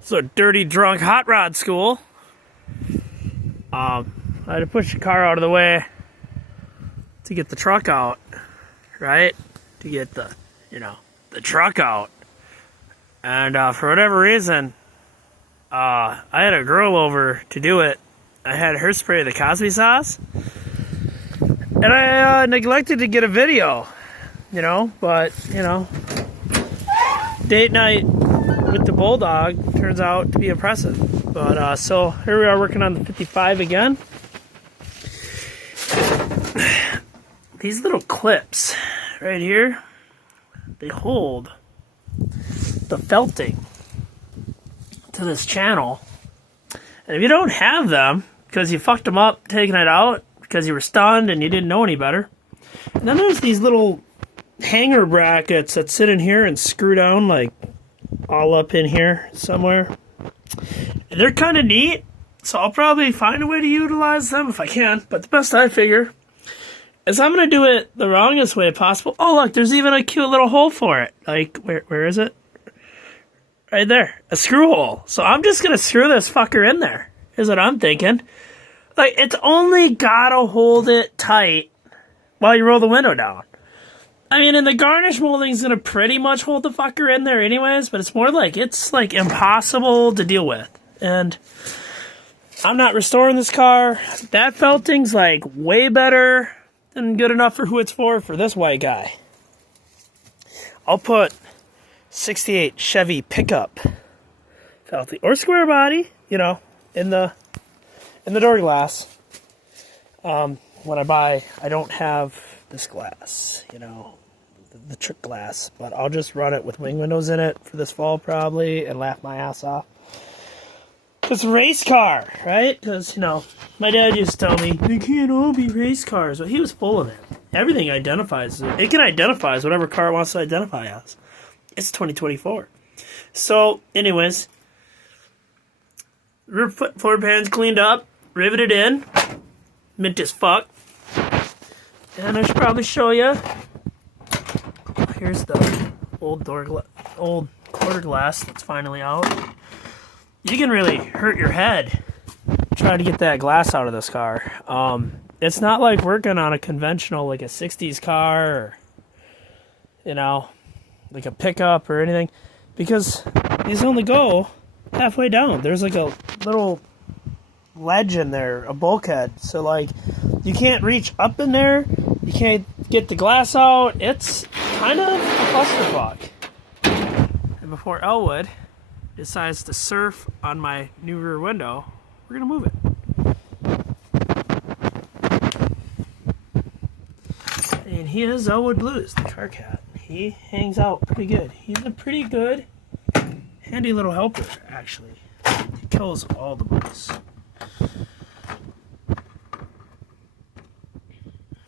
So dirty drunk hot rod school. I had to push the car out of the way to get the truck out, right? To get the truck out. And for whatever reason, I had a girl over to do it. I had her spray the Cosby sauce. And I neglected to get a video, but, date night with the Bulldog turns out to be impressive. But so here we are working on the 55 again. These little clips right here, they hold the felting to this channel. And if you don't have them, because you fucked them up taking it out, because you were stunned and you didn't know any better. And then there's these little hanger brackets that sit in here and screw down like all up in here somewhere. And they're kind of neat, so I'll probably find a way to utilize them if I can. But the best I figure is I'm going to do it the wrongest way possible. Oh, look, there's even a cute little hole for it. Like, where is it? Right there. A screw hole. So I'm just going to screw this fucker in there, is what I'm thinking. Like, it's only got to hold it tight while you roll the window down. I mean, and the garnish molding's going to pretty much hold the fucker in there anyways, but it's more like, it's like impossible to deal with. And I'm not restoring this car. That felting's like way better than good enough for who it's for this white guy. I'll put 68 Chevy pickup felting or square body, in the door glass. When I buy, I don't have this glass, the trick glass, but I'll just run it with wing windows in it for this fall probably and laugh my ass off. It's a race car, right? Because, my dad used to tell me, they can't all be race cars. Well, he was full of it. Everything identifies it. It can identify as whatever car it wants to identify as. It's 2024. So, anyways, rear floor pan's cleaned up, riveted in, mint as fuck. And I should probably show you. Here's the old quarter glass that's finally out. You can really hurt your head trying to get that glass out of this car. It's not like working on a conventional, like a 60s car or, like a pickup or anything, because these only go halfway down. There's like a little ledge in there, a bulkhead. So, like, you can't reach up in there. You can't get the glass out. It's kind of a clusterfuck. And before Elwood decides to surf on my new rear window, we're going to move it. And he is Elwood Blues, the car cat. He hangs out pretty good. He's a pretty good, handy little helper, actually. He kills all the mice.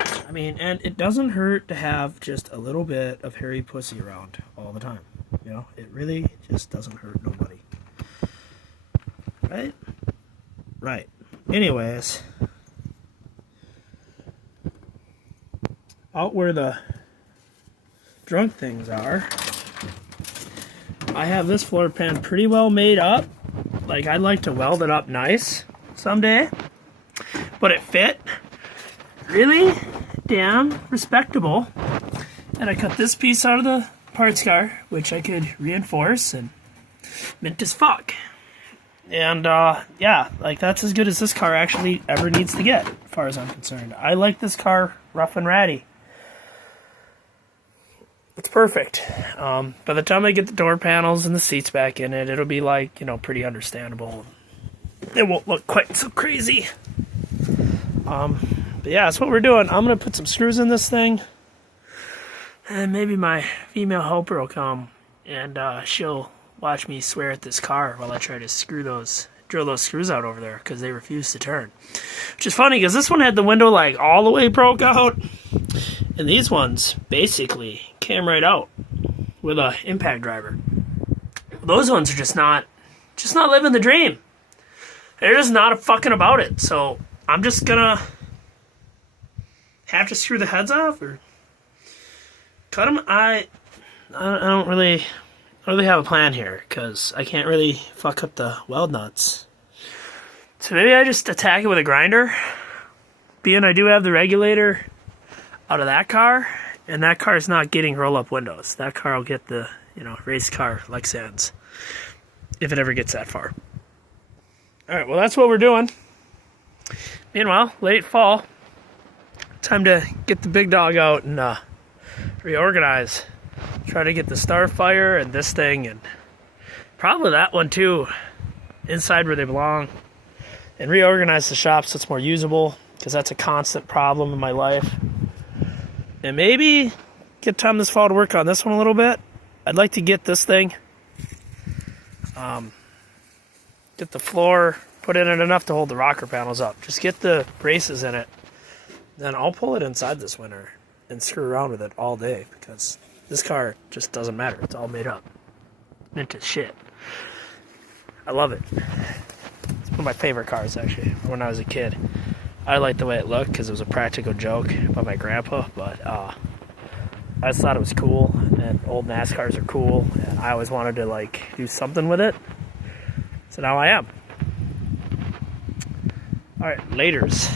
I mean, and it doesn't hurt to have just a little bit of hairy pussy around all the time. It really just doesn't hurt nobody. Right? Right. Anyways, out where the drunk things are, I have this floor pan pretty well made up. Like, I'd like to weld it up nice someday. But it fit really damn respectable. And I cut this piece out of the parts car, which I could reinforce and mint as fuck. And yeah, like, that's as good as this car actually ever needs to get, as far as I'm concerned. I like this car rough and ratty. It's perfect. By the time I get the door panels and the seats back in it, it'll be like, pretty understandable. It won't look quite so crazy. But yeah, that's what we're doing. I'm going to put some screws in this thing. And maybe my female helper will come and she'll watch me swear at this car while I try to drill those screws out over there, because they refuse to turn. Which is funny, because this one had the window like all the way broke out. And these ones basically came right out with a impact driver. Those ones are just not living the dream. They're just not fucking about it. So I'm just gonna have to screw the heads off or cut them. I don't really don't really have a plan here because I can't really fuck up the weld nuts. So maybe I just attack it with a grinder. Being I do have the regulator out of that car, and that car is not getting roll-up windows. That car will get the, race car Lexans, if it ever gets that far. All right, well, that's what we're doing. Meanwhile, late fall, time to get the big dog out and reorganize. Try to get the Starfire and this thing, and probably that one too, inside where they belong. And reorganize the shop so it's more usable, because that's a constant problem in my life. And maybe get time this fall to work on this one a little bit. I'd like to get this thing, get the floor put in it enough to hold the rocker panels up. Just get the braces in it. Then I'll pull it inside this winter and screw around with it all day, because this car just doesn't matter. It's all made up into shit. I love it. It's one of my favorite cars, actually, when I was a kid. I liked the way it looked because it was a practical joke by my grandpa, but I just thought it was cool, and old NASCARs are cool, and I always wanted to do something with it. So now I am. All right, laters.